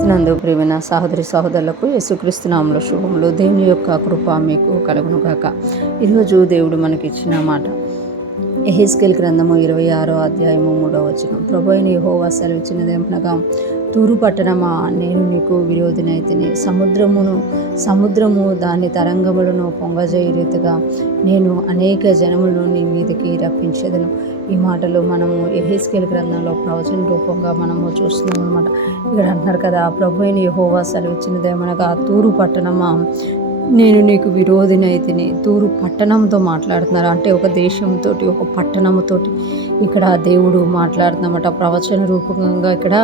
క్రీస్తునందు ప్రియమైన సహోదరి సహోదరులకు యేసుక్రీస్తు నామములో శుభములు. దేవుని యొక్క కృప మీకు కలుగునుగాక. ఈరోజు దేవుడు మనకిచ్చిన మాట యెహెజ్కేలు గ్రంథము 26వ అధ్యాయము 3వ వచనం. ప్రభువైన యెహోవా సెలవిచ్చినదేమనగా, తూరు పట్టణమా, నేను నీకు విరోధినైతిని. సముద్రము దాని తరంగములను పొంగజేయ రీతిగా నేను అనేక జనములను నీ మీదకి రప్పించేదను. ఈ మాటలు మనము యెహెజ్కేలు గ్రంథంలో ప్రవచన రూపంగా మనము చూస్తున్నాం అన్నమాట. ఇక్కడ అంటున్నారు కదా, ప్రభువైన యెహోవా సెలవిచ్చినదేమనగా, తూరు పట్టణమా, నేను నీకు విరోధినైతిని. తూరు పట్టణంతో మాట్లాడుతున్నారు, అంటే ఒక దేశంతో, ఒక పట్టణంతో ఇక్కడ దేవుడు మాట్లాడుతున్నమాట. ప్రవచన రూపంగా ఇక్కడ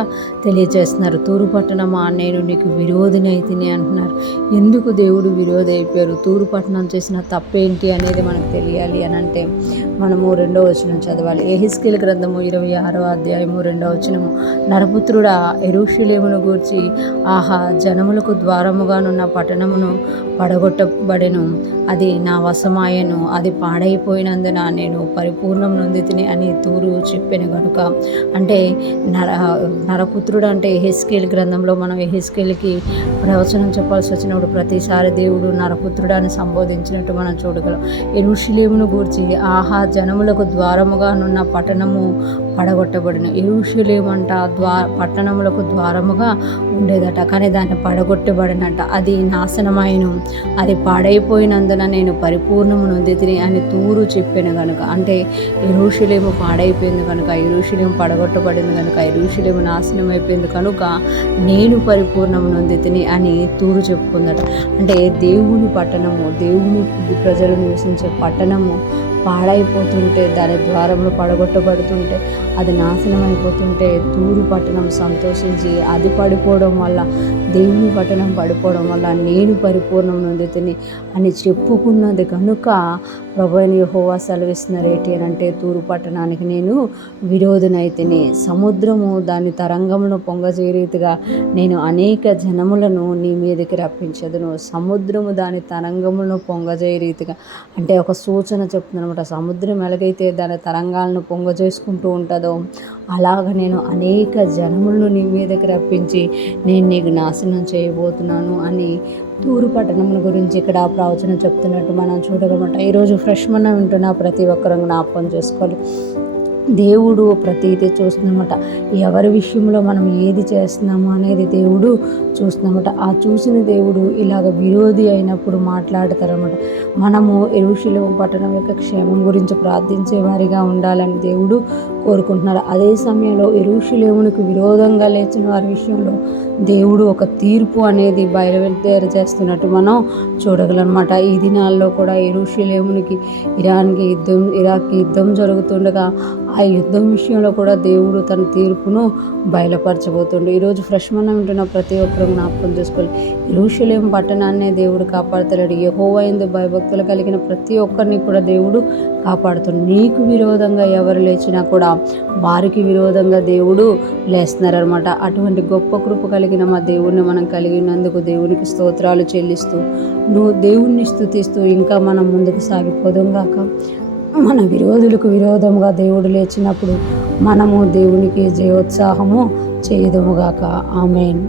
తెలియజేస్తున్నారు. తూరు పట్టణమా, నేను నీకు విరోధినైతిని అంటున్నారు. ఎందుకు దేవుడు విరోధి అయిపోయారు? తూరు పట్టణం చేసిన తప్పేంటి అనేది మనకు తెలియాలి అని అంటే మనము 2వ వచనం చదవాలి. యెహెజ్కేలు గ్రంథము 26వ అధ్యాయము 2వ వచనము. నరపుత్రుడా, యెరూషలేమును గూర్చి, ఆహా, జనములకు ద్వారముగానున్న పట్టణమును పడగొట్టబడెను, అది నా వశమాయను, అది పాడైపోయినందున నేను పరిపూర్ణం నొందితిని అని తూరు చెప్పెను గనుక. అంటే నరపుత్రుడు అంటే యెహెజ్కేలు గ్రంథంలో మనం యెహెజ్కేలుకి ప్రవచనం చెప్పాల్సి వచ్చినప్పుడు ప్రతిసారి దేవుడు నరపుత్రుడాన్ని సంబోధించినట్టు మనం చూడగలం. యెరూషలేమును గూర్చి, ఆహా, జనములకు ద్వారముగానున్న పట్టణము పడగొట్టబడిన. యెరూషలేము అంట పట్టణములకు ద్వారముగా ఉండేదట, కానీ దాన్ని పడగొట్టబడినట. అది నాశనమైను, అది పాడైపోయినందున నేను పరిపూర్ణము నొందితిని అని తూరు చెప్పాను కనుక. అంటే యెరూషలేము పాడైపోయింది కనుక, యెరూషలేము పడగొట్టబడింది కనుక, యెరూషలేము నాశనం అయిపోయింది కనుక నేను పరిపూర్ణము నొందితిని అని తూరు చెప్పుకుందట. అంటే దేవుని పట్టణము, దేవుని ప్రజలు నివసించే పట్టణము పాడైపోతుంటే, దాని ద్వారములు పడగొట్టబడుతుంటే, అది నాశనం అయిపోతుంటే తూరు పట్టణం సంతోషించి, అది పడిపోవడం వల్ల, దేవుని పట్టణం పడిపోవడం వల్ల నేను పరిపూర్ణం నొందితిని అని చెప్పుకున్నది కనుక ప్రభువైన యెహోవా సెలవిస్తున్నారు ఏంటి అని అంటే, తూరు పట్టణానికి నేను విరోధినైతిని. సముద్రము దాని తరంగములను పొంగజేయ రీతిగా నేను అనేక జనములను నీ మీదకి రప్పించదును. సముద్రము దాని తరంగములను పొంగజేయ రీతిగా అంటే ఒక సూచన చెప్తున్నమాట. సముద్రం ఎలాగైతే దాని తరంగాలను పొంగజేసుకుంటూ ఉంటుందో, అలాగ నేను అనేక జనములను నీ మీదకి రప్పించి నేను నీకు నాశనం చేయబోతున్నాను అని తూరు పట్టణం గురించి ఇక్కడ ప్రవచనం చెప్తున్నట్టు మనం చూడగలమాట. ఈరోజు ఫ్రెష్ మనం వింటున్న ప్రతి ఒక్కరూ జ్ఞాపకం చేసుకోవాలి. దేవుడు ప్రతిదీ చూస్తున్నమాట. ఎవరి విషయంలో మనం ఏది చేస్తున్నాము అనేది దేవుడు చూస్తున్నమాట. ఆ చూసిన దేవుడు ఇలాగ విరోధి అయినప్పుడు మాట్లాడతారన్నమాట. మనము యెరూషలేము పట్టణం యొక్క క్షేమం గురించి ప్రార్థించే వారిగా ఉండాలని దేవుడు కోరుకుంటున్నారు. అదే సమయంలో యెరూషలేమునికి విరోధంగా లేచిన వారి విషయంలో దేవుడు ఒక తీర్పు అనేది బయలుదేరి చేస్తున్నట్టు మనం చూడగలనమాట. ఈ దినాల్లో కూడా యెరూషలేమునికి ఇరాక్కి యుద్ధం జరుగుతుండగా ఆ యుద్ధం విషయంలో కూడా దేవుడు తన తీర్పును బయలుపరచబోతుండే. ఈరోజు ఫ్రెష్ మనం వింటున్న ప్రతి ఒక్కరూ జ్ఞాపకం చేసుకోవాలి. యెరూషలేము పట్టణాన్నే దేవుడు కాపాడుతాడు. యెహోవా యందు భయభక్తులు కలిగిన ప్రతి ఒక్కరిని కూడా దేవుడు కాపాడుతాడు. నీకు విరోధంగా ఎవరు లేచినా కూడా వారికి విరోధంగా దేవుడు లేస్తున్నారనమాట. అటువంటి గొప్ప కృప కలిగిన మా దేవుడిని మనం కలిగినందుకు దేవునికి స్తోత్రాలు చెల్లిస్తూ, నువ్వు దేవుణ్ణి స్తుతిస్తూ ఇంకా మనం ముందుకు సాగిపోదాం గాక. మన విరోధులకు విరోధంగా దేవుడు లేచినప్పుడు మనము దేవునికి జయోత్సాహము చేయదుముగాక. ఆమేన్.